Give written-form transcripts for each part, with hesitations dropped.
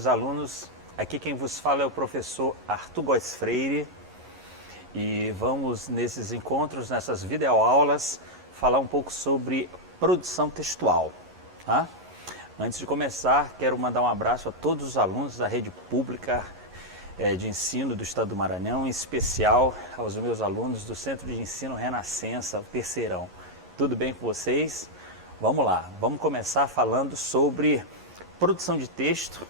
queridos alunos. Aqui quem vos fala é o professor Arthur Góes Freire e vamos nesses encontros, nessas videoaulas, falar um pouco sobre produção textual. Tá? Antes de começar, quero mandar um abraço a todos os alunos da rede pública de ensino do Estado do Maranhão, em especial aos meus alunos do Centro de Ensino Renascença, Terceirão. Tudo bem com vocês? Vamos lá, vamos começar falando sobre produção de texto.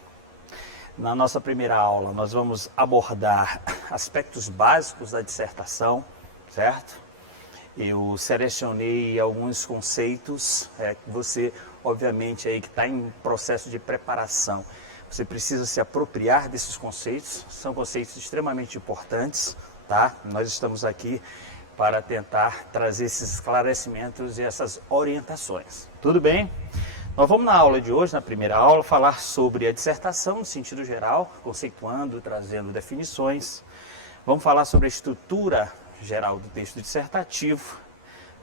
Na nossa primeira aula, nós vamos abordar aspectos básicos da dissertação, certo? Eu selecionei alguns conceitos, você, obviamente, aí que está em processo de preparação, você precisa se apropriar desses conceitos, são conceitos extremamente importantes, tá? Nós estamos aqui para tentar trazer esses esclarecimentos e essas orientações. Tudo bem? Nós vamos na aula de hoje, na primeira aula, falar sobre a dissertação no sentido geral, conceituando, trazendo definições. Vamos falar sobre a estrutura geral do texto dissertativo.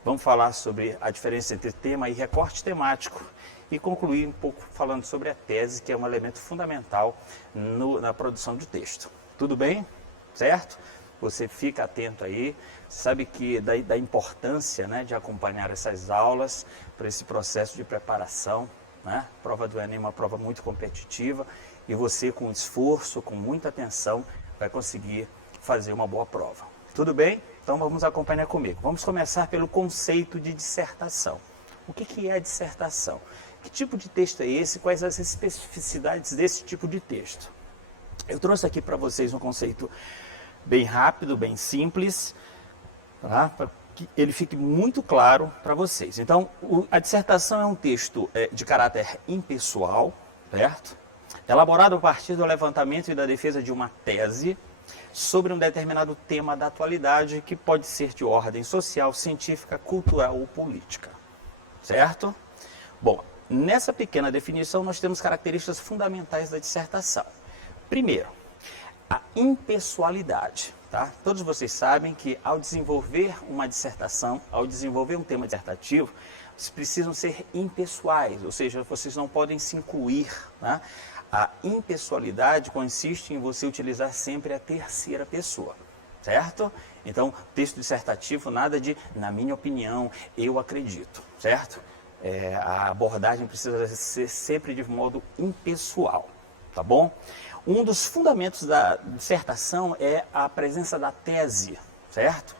Vamos falar sobre a diferença entre tema e recorte temático. E concluir um pouco falando sobre a tese, que é um elemento fundamental na produção de texto. Tudo bem? Certo? Você fica atento aí, sabe que da importância, né, de acompanhar essas aulas para esse processo de preparação, né? A prova do Enem é uma prova muito competitiva e você, com esforço, com muita atenção, vai conseguir fazer uma boa prova. Tudo bem? Então vamos acompanhar comigo. Vamos começar pelo conceito de dissertação. O que é a dissertação? Que tipo de texto é esse? Quais as especificidades desse tipo de texto? Eu trouxe aqui para vocês um conceito bem rápido, bem simples, tá? Para que ele fique muito claro para vocês. Então, a dissertação é um texto de caráter impessoal, certo? Elaborado a partir do levantamento e da defesa de uma tese sobre um determinado tema da atualidade que pode ser de ordem social, científica, cultural ou política, certo? Bom, nessa pequena definição nós temos características fundamentais da dissertação. Primeiro, a impessoalidade, tá? Todos vocês sabem que ao desenvolver uma dissertação, ao desenvolver um tema dissertativo, vocês precisam ser impessoais, ou seja, vocês não podem se incluir, né? A impessoalidade consiste em você utilizar sempre a terceira pessoa, certo? Então, texto dissertativo, nada de, na minha opinião, eu acredito, certo? A abordagem precisa ser sempre de modo impessoal, tá bom? Um dos fundamentos da dissertação é a presença da tese, certo?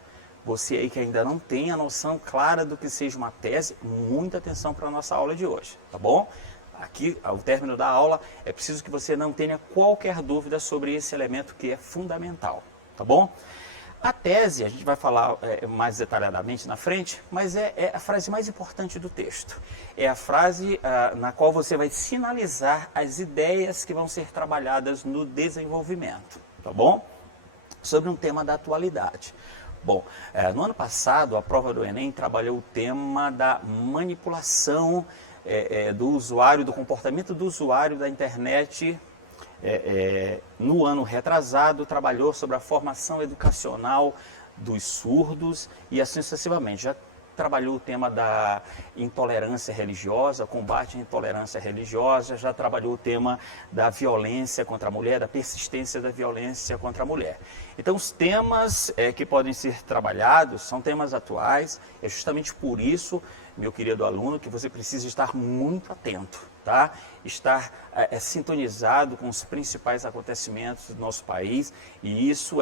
Você aí que ainda não tem a noção clara do que seja uma tese, muita atenção para a nossa aula de hoje, tá bom? Aqui, ao término da aula, é preciso que você não tenha qualquer dúvida sobre esse elemento que é fundamental, tá bom? A tese, a gente vai falar mais detalhadamente na frente, mas é a frase mais importante do texto. É a frase na qual você vai sinalizar as ideias que vão ser trabalhadas no desenvolvimento, tá bom? Sobre um tema da atualidade. Bom, no ano passado, a prova do Enem trabalhou o tema da manipulação do usuário, do comportamento do usuário da internet. No ano retrasado, trabalhou sobre a formação educacional dos surdos e assim sucessivamente. Já trabalhou o tema da intolerância religiosa, combate à intolerância religiosa, já trabalhou o tema da violência contra a mulher, da persistência da violência contra a mulher. Então, os temas que podem ser trabalhados são temas atuais, é justamente por isso, meu querido aluno, que você precisa estar muito atento, tá? Estar sintonizado com os principais acontecimentos do nosso país, e isso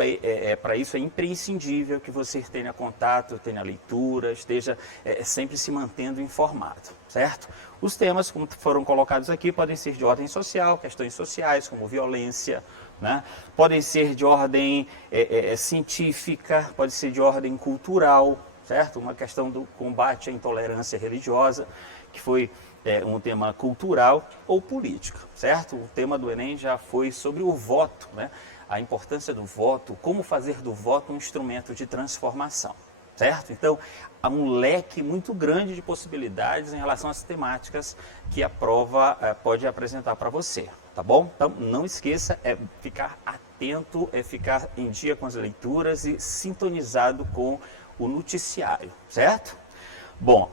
para isso é imprescindível que você tenha contato, tenha leitura, esteja sempre se mantendo informado, certo? Os temas, como foram colocados aqui, podem ser de ordem social, questões sociais, como violência, né? Podem ser de ordem científica, pode ser de ordem cultural, certo? Uma questão do combate à intolerância religiosa, que foi um tema cultural ou político, certo? O tema do Enem já foi sobre o voto, né? A importância do voto, como fazer do voto um instrumento de transformação, certo? Então, há um leque muito grande de possibilidades em relação às temáticas que a prova pode apresentar para você, tá bom? Então, não esqueça, ficar atento, ficar em dia com as leituras e sintonizado com o noticiário, certo? Bom,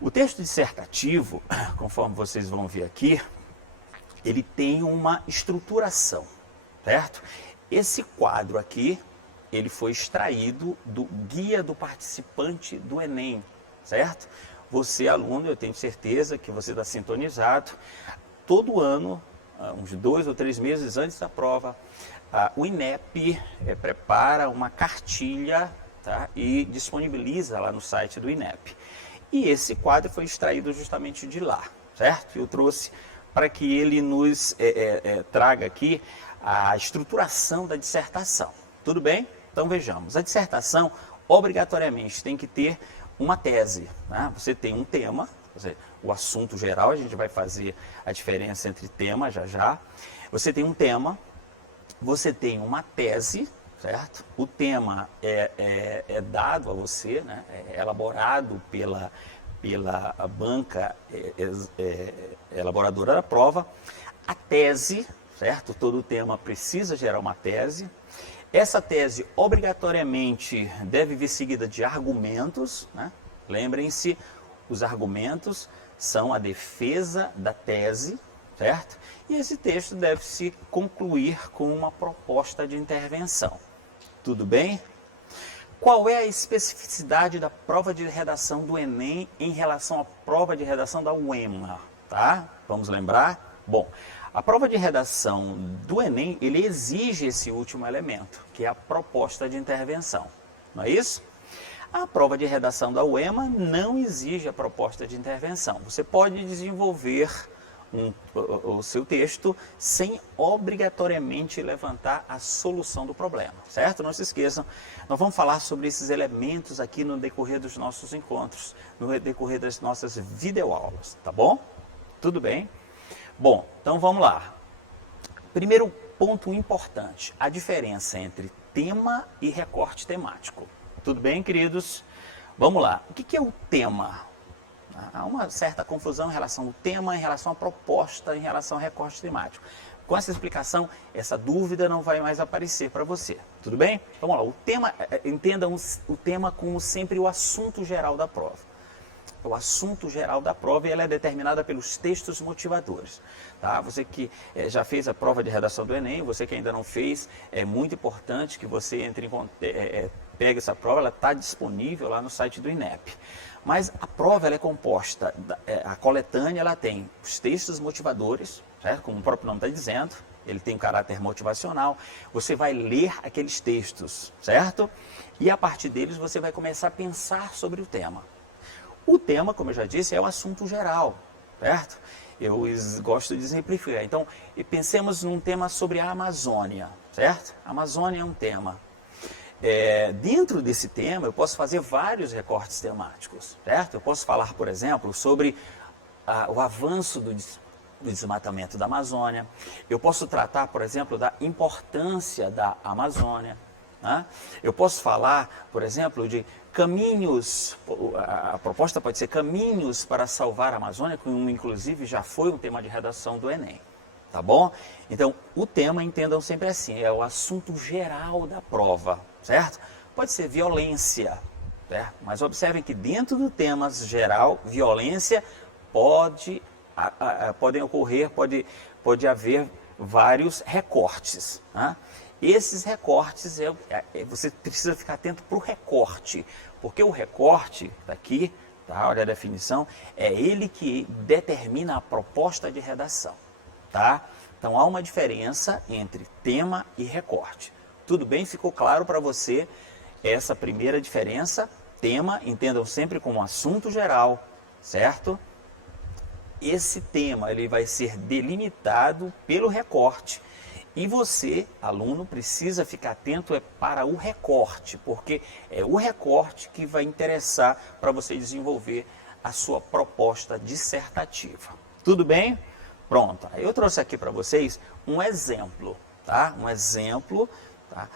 o texto dissertativo, conforme vocês vão ver aqui, ele tem uma estruturação, certo? Esse quadro aqui, ele foi extraído do Guia do Participante do Enem, certo? Você, aluno, eu tenho certeza que você está sintonizado. Todo ano, uns 2 ou 3 meses antes da prova, o INEP prepara uma cartilha, tá? E disponibiliza lá no site do INEP. E esse quadro foi extraído justamente de lá, certo? Eu trouxe para que ele nos traga aqui a estruturação da dissertação. Tudo bem? Então vejamos, a dissertação obrigatoriamente tem que ter uma tese, né? Você tem um tema, o assunto geral, a gente vai fazer a diferença entre tema já já. Você tem um tema, você tem uma tese, certo? O tema é dado a você, né? É elaborado pela banca elaboradora da prova. A tese, certo? Todo tema precisa gerar uma tese. Essa tese obrigatoriamente deve vir seguida de argumentos, né? Lembrem-se, os argumentos são a defesa da tese, certo? E esse texto deve se concluir com uma proposta de intervenção. Tudo bem? Qual é a especificidade da prova de redação do Enem em relação à prova de redação da UEMA? Tá? Vamos lembrar? Bom, a prova de redação do Enem, ele exige esse último elemento, que é a proposta de intervenção. Não é isso? A prova de redação da UEMA não exige a proposta de intervenção. Você pode desenvolver o seu texto sem obrigatoriamente levantar a solução do problema, certo? Não se esqueçam, nós vamos falar sobre esses elementos aqui no decorrer dos nossos encontros, no decorrer das nossas videoaulas, tá bom? Tudo bem? Bom, então vamos lá. Primeiro ponto importante, a diferença entre tema e recorte temático. Tudo bem, queridos? Vamos lá. O que é o tema? Há uma certa confusão em relação ao tema, em relação à proposta, em relação ao recorte temático. Com essa explicação, essa dúvida não vai mais aparecer para você. Tudo bem? Vamos lá. O tema, entendam o tema como sempre o assunto geral da prova. O assunto geral da prova e ela é determinada pelos textos motivadores. Tá? Você que já fez a prova de redação do Enem, você que ainda não fez, é muito importante que você entre pegue essa prova, ela está disponível lá no site do INEP. Mas a prova ela é composta, a coletânea ela tem os textos motivadores, certo? Como o próprio nome está dizendo, ele tem caráter motivacional. Você vai ler aqueles textos, certo? E a partir deles você vai começar a pensar sobre o tema. O tema, como eu já disse, é o assunto geral, certo? Eu gosto de exemplificar. Então, pensemos num tema sobre a Amazônia, certo? A Amazônia é um tema. Dentro desse tema, eu posso fazer vários recortes temáticos, certo? Eu posso falar, por exemplo, sobre o avanço do desmatamento da Amazônia. Eu posso tratar, por exemplo, da importância da Amazônia. Né? Eu posso falar, por exemplo, de caminhos, a proposta pode ser caminhos para salvar a Amazônia, que inclusive já foi um tema de redação do Enem. Tá bom? Então, o tema, entendam sempre assim, é o assunto geral da prova, certo? Pode ser violência, certo? Mas observem que dentro do tema geral, violência, podem ocorrer, pode haver vários recortes. Né? Esses recortes, você precisa ficar atento para o recorte, porque o recorte, daqui, tá? Olha a definição, é ele que determina a proposta de redação. Tá? Então há uma diferença entre tema e recorte. Tudo bem? Ficou claro para você essa primeira diferença? Tema, entendam sempre como assunto geral, certo? Esse tema ele vai ser delimitado pelo recorte. E você, aluno, precisa ficar atento para o recorte, porque é o recorte que vai interessar para você desenvolver a sua proposta dissertativa. Tudo bem? Pronto, eu trouxe aqui para vocês um exemplo, tá? Um exemplo, tá?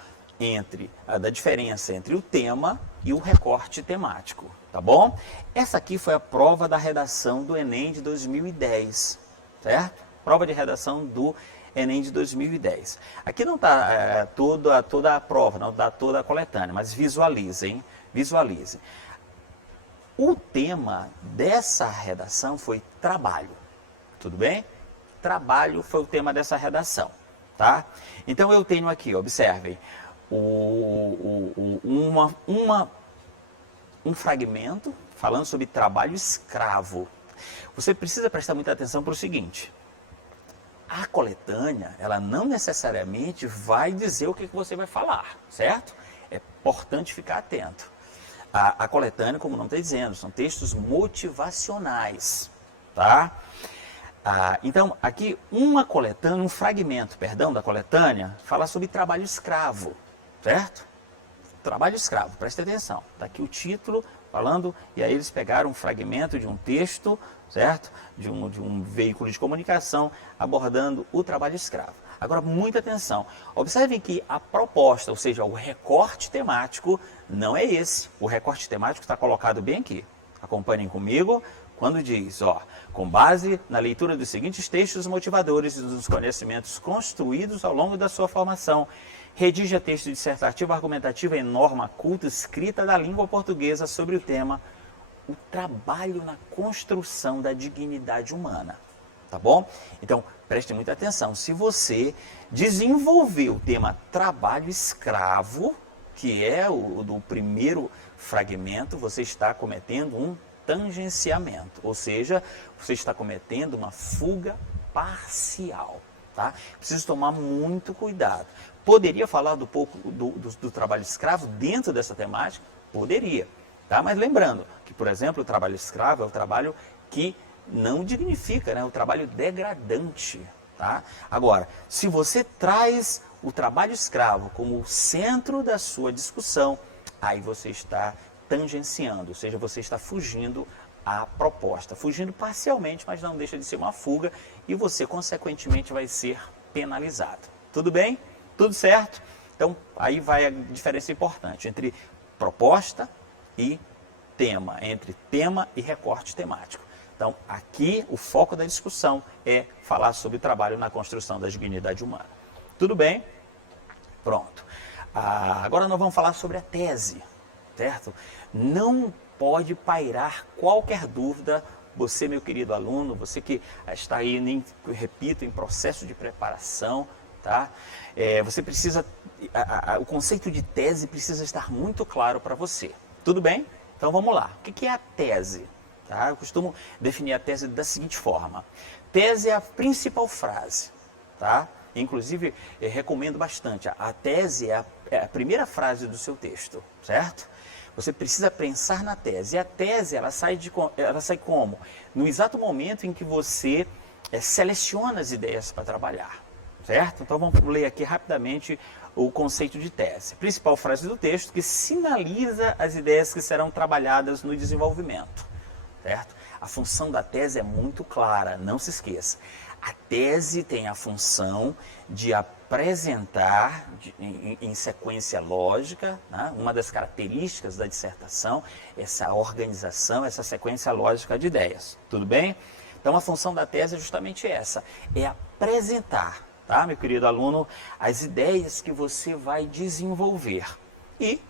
Da diferença entre o tema e o recorte temático, tá bom? Essa aqui foi a prova da redação do Enem de 2010, certo? Prova de redação do Enem de 2010. Aqui não está toda a prova, não está toda a coletânea, mas visualizem, visualizem. O tema dessa redação foi trabalho, tudo bem? trabalho foi o tema dessa redação, tá? Então eu tenho aqui, observem, um fragmento falando sobre trabalho escravo. Você precisa prestar muita atenção para o seguinte: a coletânea, ela não necessariamente vai dizer o que você vai falar, certo? É importante ficar atento. A coletânea, como o nome está dizendo, são textos motivacionais, tá? Então, aqui um fragmento, da coletânea, fala sobre trabalho escravo, certo? Trabalho escravo, preste atenção. Está aqui o título falando, e aí eles pegaram um fragmento de um texto, certo? De um veículo de comunicação abordando o trabalho escravo. Agora, muita atenção. Observem que a proposta, ou seja, o recorte temático, não é esse. O recorte temático está colocado bem aqui. Acompanhem comigo quando diz, com base na leitura dos seguintes textos motivadores e dos conhecimentos construídos ao longo da sua formação, redija texto dissertativo argumentativo em norma culta escrita da língua portuguesa sobre o tema o trabalho na construção da dignidade humana. Tá bom? Então, preste muita atenção. Se você desenvolver o tema trabalho escravo, que é o do primeiro fragmento, você está cometendo um tangenciamento, ou seja, você está cometendo uma fuga parcial. Tá? Preciso tomar muito cuidado. Poderia falar do trabalho escravo dentro dessa temática? Poderia. Tá? Mas lembrando que, por exemplo, o trabalho escravo é o trabalho que não dignifica, né? O trabalho degradante. Tá? Agora, se você traz o trabalho escravo como o centro da sua discussão, aí você está tangenciando, ou seja, você está fugindo à proposta, fugindo parcialmente, mas não deixa de ser uma fuga, e você, consequentemente, vai ser penalizado. Tudo bem? Tudo certo? Então, aí vai a diferença importante entre proposta e tema, entre tema e recorte temático. Então, aqui o foco da discussão é falar sobre o trabalho na construção da dignidade humana. Tudo bem? Pronto. Agora nós vamos falar sobre a tese, certo? Não pode pairar qualquer dúvida, você, meu querido aluno, você que está aí, repito, em processo de preparação, tá? Você precisa, o conceito de tese precisa estar muito claro para você. Tudo bem? Então vamos lá. O que é a tese? Tá? Eu costumo definir a tese da seguinte forma. Tese é a principal frase. Tá? Inclusive, eu recomendo bastante. A tese é a primeira frase do seu texto. Certo? Você precisa pensar na tese. E a tese, ela sai como? No exato momento em que você seleciona as ideias para trabalhar. Certo? Então vamos ler aqui rapidamente o conceito de tese. Principal frase do texto que sinaliza as ideias que serão trabalhadas no desenvolvimento. Certo? A função da tese é muito clara, não se esqueça. A tese tem a função de apresentar em sequência lógica, né? Uma das características da dissertação, essa organização, essa sequência lógica de ideias. Tudo bem? Então a função da tese é justamente essa, é apresentar, tá, meu querido aluno, as ideias que você vai desenvolver. E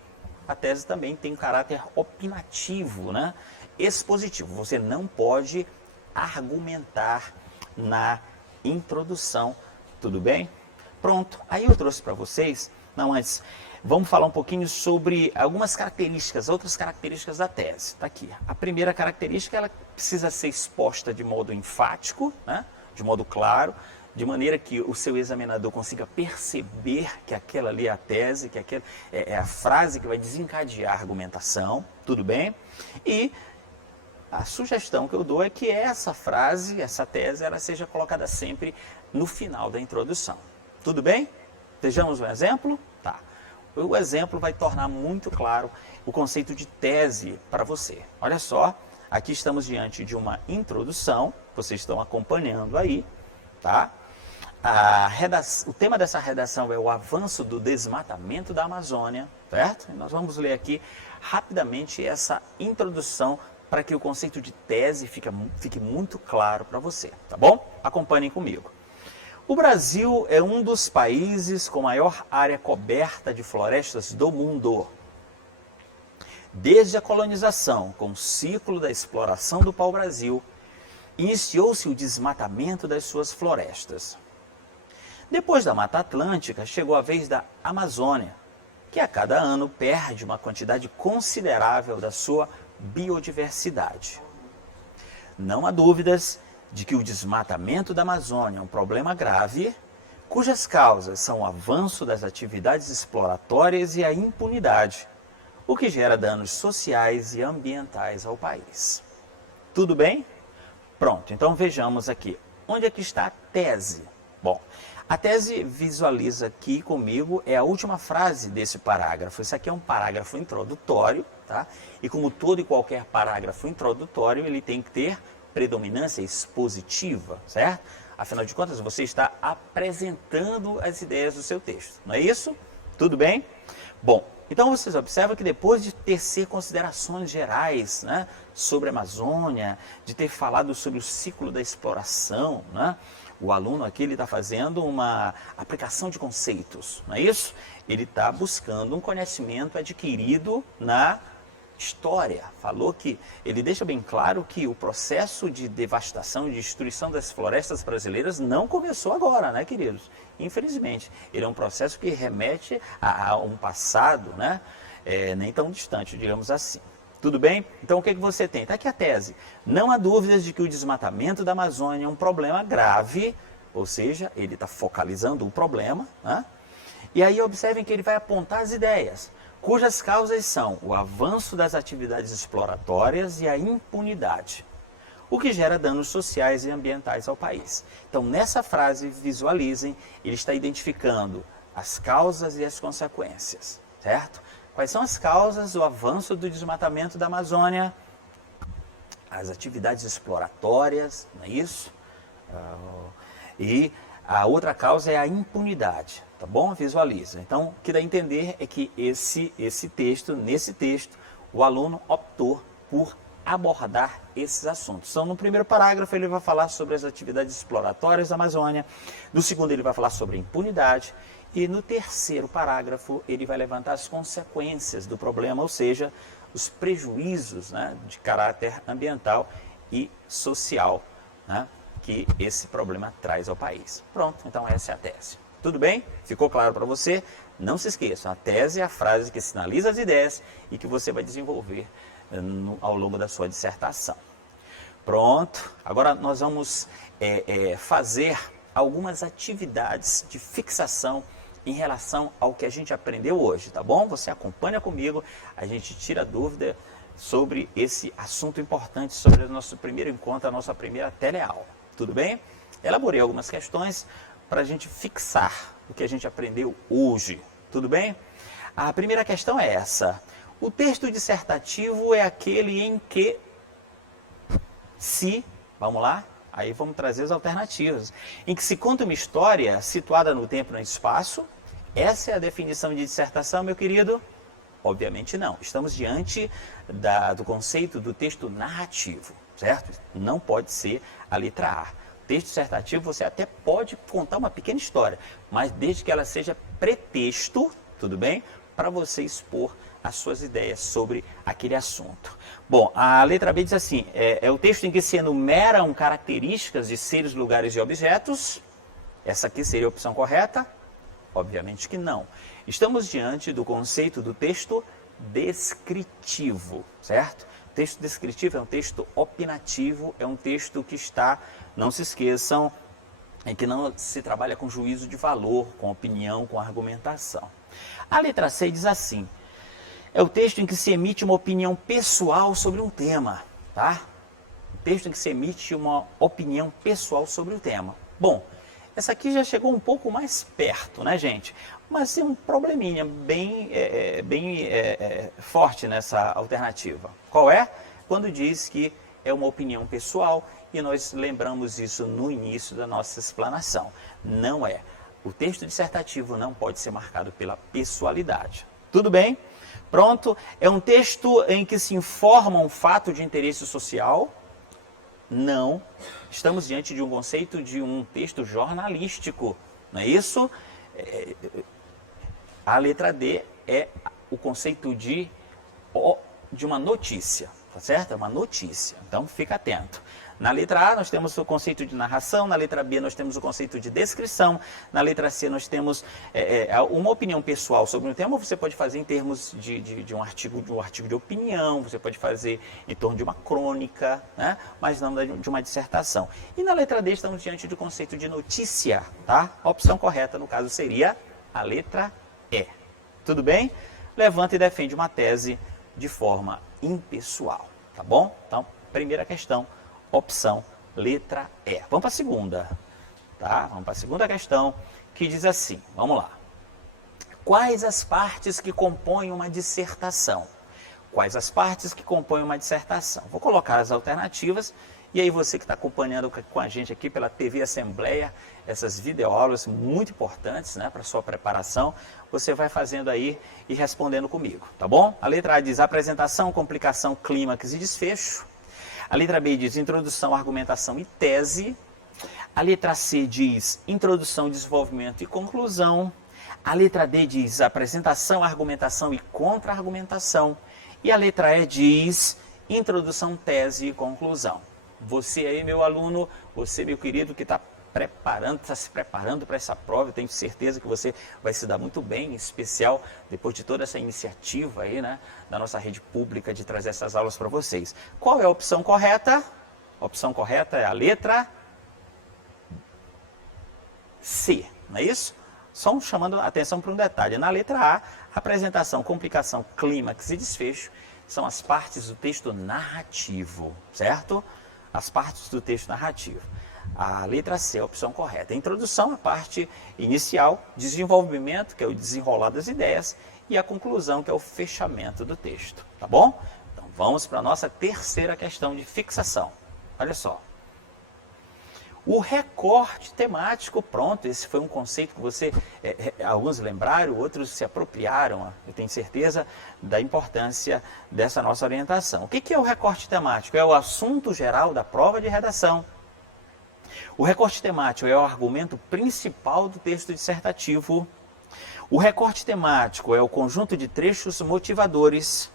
a tese também tem um caráter opinativo, né? Expositivo. Você não pode argumentar na introdução. Tudo bem? Pronto. Aí eu trouxe para vocês, mas vamos falar um pouquinho sobre algumas características, outras características da tese. Está aqui. A primeira característica, ela precisa ser exposta de modo enfático, né? De modo claro, de maneira que o seu examinador consiga perceber que aquela ali é a tese, que aquela é a frase que vai desencadear a argumentação. Tudo bem? E a sugestão que eu dou é que essa frase, essa tese, ela seja colocada sempre no final da introdução. Tudo bem? Vejamos um exemplo? Tá. O exemplo vai tornar muito claro o conceito de tese para você. Olha só, aqui estamos diante de uma introdução, vocês estão acompanhando aí, tá? O tema dessa redação é o avanço do desmatamento da Amazônia, certo? E nós vamos ler aqui rapidamente essa introdução para que o conceito de tese fique muito claro para você, tá bom? Acompanhem comigo. O Brasil é um dos países com maior área coberta de florestas do mundo. Desde a colonização, com o ciclo da exploração do pau-brasil, iniciou-se o desmatamento das suas florestas. Depois da Mata Atlântica, chegou a vez da Amazônia, que a cada ano perde uma quantidade considerável da sua biodiversidade. Não há dúvidas de que o desmatamento da Amazônia é um problema grave, cujas causas são o avanço das atividades exploratórias e a impunidade, o que gera danos sociais e ambientais ao país. Tudo bem? Pronto, então vejamos aqui. Onde é que está a tese? Bom, a tese visualiza aqui comigo, é a última frase desse parágrafo. Isso aqui é um parágrafo introdutório, tá? E como todo e qualquer parágrafo introdutório, ele tem que ter predominância expositiva, certo? Afinal de contas, você está apresentando as ideias do seu texto, não é isso? Tudo bem? Bom, então vocês observam que depois de tecer considerações gerais, né, sobre a Amazônia, de ter falado sobre o ciclo da exploração, né, o aluno aqui está fazendo uma aplicação de conceitos, não é isso? Ele está buscando um conhecimento adquirido na história. Falou que ele deixa bem claro que o processo de devastação e de destruição das florestas brasileiras não começou agora, né, queridos? Infelizmente, ele é um processo que remete a um passado, né, nem tão distante, digamos assim. Tudo bem? Então o que você tem? Está aqui a tese. Não há dúvidas de que o desmatamento da Amazônia é um problema grave, ou seja, ele está focalizando o problema, né? E aí observem que ele vai apontar as ideias, cujas causas são o avanço das atividades exploratórias e a impunidade, o que gera danos sociais e ambientais ao país. Então nessa frase, visualizem, ele está identificando as causas e as consequências, certo? Quais são as causas do avanço do desmatamento da Amazônia? As atividades exploratórias, não é isso? E a outra causa é a impunidade, tá bom? Visualiza. Então, o que dá a entender é que nesse texto, o aluno optou por abordar esses assuntos. Então, no primeiro parágrafo, ele vai falar sobre as atividades exploratórias da Amazônia. No segundo, ele vai falar sobre a impunidade. E no terceiro parágrafo, ele vai levantar as consequências do problema, ou seja, os prejuízos, né, de caráter ambiental e social, né, que esse problema traz ao país. Pronto, então essa é a tese. Tudo bem? Ficou claro para você? Não se esqueça, a tese é a frase que sinaliza as ideias e que você vai desenvolver ao longo da sua dissertação. Pronto, agora nós vamos fazer algumas atividades de fixação em relação ao que a gente aprendeu hoje, tá bom? Você acompanha comigo, a gente tira dúvida sobre esse assunto importante, sobre o nosso primeiro encontro, a nossa primeira teleaula. Tudo bem? Elaborei algumas questões para a gente fixar o que a gente aprendeu hoje. Tudo bem? A primeira questão é essa. O texto dissertativo é aquele em que vamos lá? Aí vamos trazer as alternativas. Em que se conta uma história situada no tempo e no espaço. Essa é a definição de dissertação, meu querido? Obviamente não. Estamos diante do conceito do texto narrativo, certo? Não pode ser a letra A. Texto dissertativo você até pode contar uma pequena história, mas desde que ela seja pretexto, tudo bem? Para você expor as suas ideias sobre aquele assunto. Bom, a letra B diz assim, é o texto em que se enumeram características de seres, lugares e objetos. Essa aqui seria a opção correta? Obviamente que não. Estamos diante do conceito do texto descritivo, certo? O texto descritivo é um texto opinativo, é um texto que está, não se esqueçam, em que não se trabalha com juízo de valor, com opinião, com argumentação. A letra C diz assim, é o texto em que se emite uma opinião pessoal sobre um tema, tá? O texto em que se emite uma opinião pessoal sobre o tema. Bom, essa aqui já chegou um pouco mais perto, né, gente? Mas tem um probleminha bem forte nessa alternativa. Qual é? Quando diz que é uma opinião pessoal, e nós lembramos isso no início da nossa explanação. Não é. O texto dissertativo não pode ser marcado pela pessoalidade. Tudo bem? Pronto. É um texto em que se informa um fato de interesse social? Não. Estamos diante de um conceito de um texto jornalístico. Não é isso? A letra D é o conceito de uma notícia. Tá certo? É uma notícia. Então, fica atento. Na letra A nós temos o conceito de narração, na letra B nós temos o conceito de descrição, na letra C nós temos uma opinião pessoal sobre um tema, você pode fazer em termos de um artigo de opinião, você pode fazer em torno de uma crônica, né? Mas não de uma dissertação. E na letra D estamos diante do conceito de notícia, tá? A opção correta no caso seria a letra E. Tudo bem? Levanta e defende uma tese de forma impessoal, tá bom? Então, primeira questão, opção letra E. Vamos para a segunda, tá? Vamos para a segunda questão, que diz assim, vamos lá. Quais as partes que compõem uma dissertação? Quais as partes que compõem uma dissertação? Vou colocar as alternativas e aí você que está acompanhando com a gente aqui pela TV Assembleia, essas videoaulas muito importantes, né, para sua preparação, você vai fazendo aí e respondendo comigo, tá bom? A letra A diz apresentação, complicação, clímax e desfecho. A letra B diz introdução, argumentação e tese. A letra C diz introdução, desenvolvimento e conclusão. A letra D diz apresentação, argumentação e contra-argumentação. E a letra E diz introdução, tese e conclusão. Você aí, meu aluno, você, meu querido, que está se preparando para essa prova, eu tenho certeza que você vai se dar muito bem, em especial depois de toda essa iniciativa aí, né, da nossa rede pública de trazer essas aulas para vocês. Qual é a opção correta? A opção correta é a letra C, não é isso? Só chamando a atenção para um detalhe. Na letra A, apresentação, complicação, clímax e desfecho são as partes do texto narrativo, certo? As partes do texto narrativo. A letra C é a opção correta. A introdução, a parte inicial, desenvolvimento, que é o desenrolar das ideias, e a conclusão, que é o fechamento do texto, tá bom? Então vamos para a nossa terceira questão de fixação. Olha só. O recorte temático, pronto, esse foi um conceito que alguns lembraram, outros se apropriaram, eu tenho certeza da importância dessa nossa orientação. O que é o recorte temático? É o assunto geral da prova de redação. O recorte temático é o argumento principal do texto dissertativo. O recorte temático é o conjunto de trechos motivadores,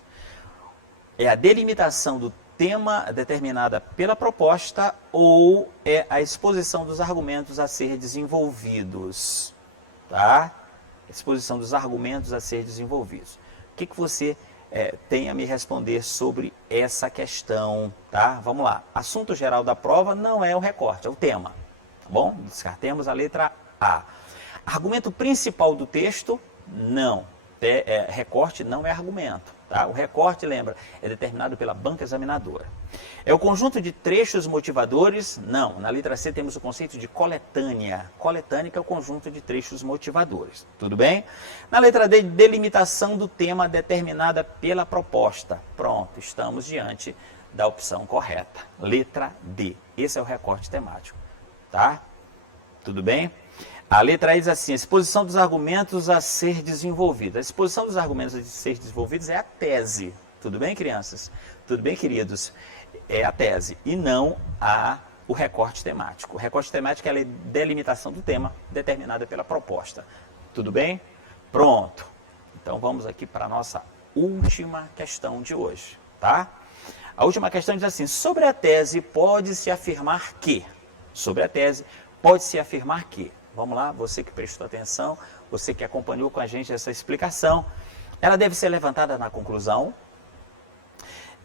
é a delimitação do tema determinada pela proposta ou é a exposição dos argumentos a ser desenvolvidos, tá? Exposição dos argumentos a ser desenvolvidos. O que você tem a me responder sobre essa questão, tá? Vamos lá. Assunto geral da prova não é o recorte, é o tema, tá bom? Descartemos a letra A. Argumento principal do texto, não. Recorte não é argumento. Tá? O recorte, lembra, é determinado pela banca examinadora. É o conjunto de trechos motivadores? Não. Na letra C temos o conceito de coletânea. Coletânea é o conjunto de trechos motivadores. Tudo bem? Na letra D, delimitação do tema determinada pela proposta. Pronto, estamos diante da opção correta. Letra D. Esse é o recorte temático. Tá? Tudo bem? A letra E diz assim, a exposição dos argumentos a ser desenvolvidos. A exposição dos argumentos a ser desenvolvidos é a tese. Tudo bem, crianças? Tudo bem, queridos? É a tese e não o recorte temático. O recorte temático é a delimitação do tema determinada pela proposta. Tudo bem? Pronto. Então vamos aqui para a nossa última questão de hoje, tá? A última questão diz assim, sobre a tese pode-se afirmar que... Sobre a tese pode-se afirmar que... Vamos lá, você que prestou atenção, você que acompanhou com a gente essa explicação. Ela deve ser levantada na conclusão.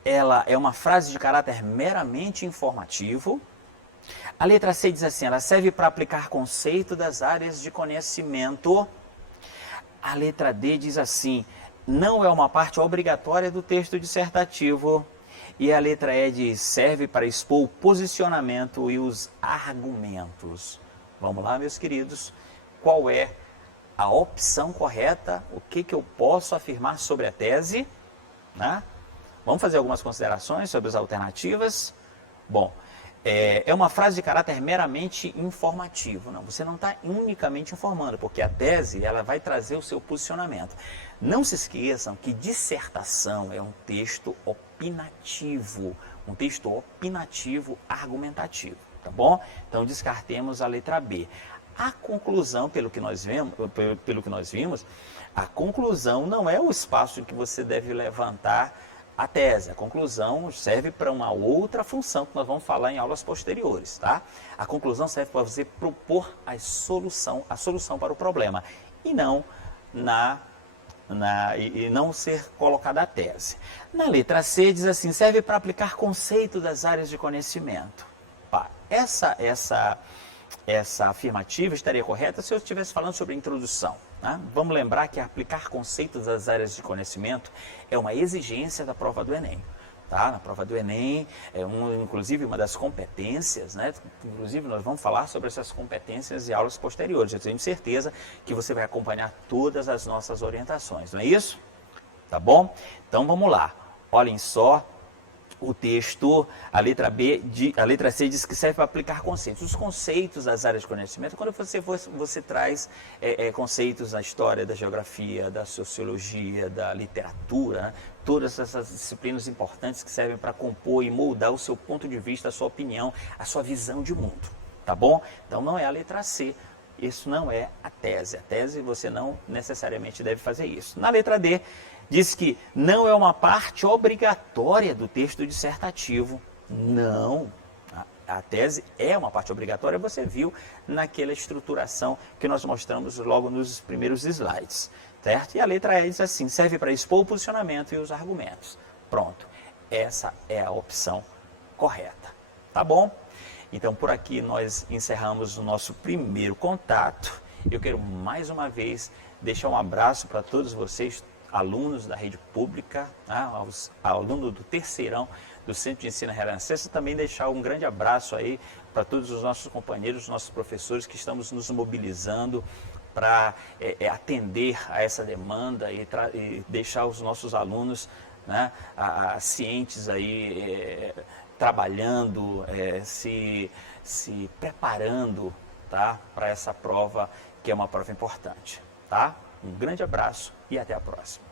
Ela é uma frase de caráter meramente informativo. A letra C diz assim, ela serve para aplicar conceito das áreas de conhecimento. A letra D diz assim, não é uma parte obrigatória do texto dissertativo. E a letra E diz, serve para expor o posicionamento e os argumentos. Vamos lá, meus queridos, qual é a opção correta? O que eu posso afirmar sobre a tese? Né? Vamos fazer algumas considerações sobre as alternativas. Bom, é uma frase de caráter meramente informativo. Não, você não está unicamente informando, porque a tese ela vai trazer o seu posicionamento. Não se esqueçam que dissertação é um texto opinativo, argumentativo. Tá bom? Então descartemos a letra B. A conclusão, pelo que nós vimos, a conclusão não é o espaço em que você deve levantar a tese, a conclusão serve para uma outra função que nós vamos falar em aulas posteriores, tá? A conclusão serve para você propor a solução para o problema e não e não ser colocada a tese. Na letra C diz assim, serve para aplicar conceitos das áreas de conhecimento. Pá, essa afirmativa estaria correta se eu estivesse falando sobre introdução. Né? Vamos lembrar que aplicar conceitos das áreas de conhecimento é uma exigência da prova do Enem. Tá? Na prova do Enem, inclusive uma das competências, né? Inclusive nós vamos falar sobre essas competências em aulas posteriores. Eu tenho certeza que você vai acompanhar todas as nossas orientações, não é isso? Tá bom? Então vamos lá. Olhem só. O texto, a letra C diz que serve para aplicar conceitos. Os conceitos das áreas de conhecimento, quando você traz conceitos da história, da geografia, da sociologia, da literatura, né? Todas essas disciplinas importantes que servem para compor e moldar o seu ponto de vista, a sua opinião, a sua visão de mundo, tá bom? Então não é a letra C, isso não é a tese. A tese você não necessariamente deve fazer isso. Na letra D, diz que não é uma parte obrigatória do texto dissertativo. Não. A tese é uma parte obrigatória, você viu naquela estruturação que nós mostramos logo nos primeiros slides. Certo? E a letra E diz assim, serve para expor o posicionamento e os argumentos. Pronto. Essa é a opção correta. Tá bom? Então, por aqui nós encerramos o nosso primeiro contato. Eu quero mais uma vez deixar um abraço para todos vocês, alunos da rede pública, né, aos alunos do terceirão do Centro de Ensino Renascença, também deixar um grande abraço aí para todos os nossos companheiros, nossos professores que estamos nos mobilizando para atender a essa demanda e deixar os nossos alunos, né, cientes aí, trabalhando, se preparando, tá, para essa prova que é uma prova importante, tá? Um grande abraço e até a próxima.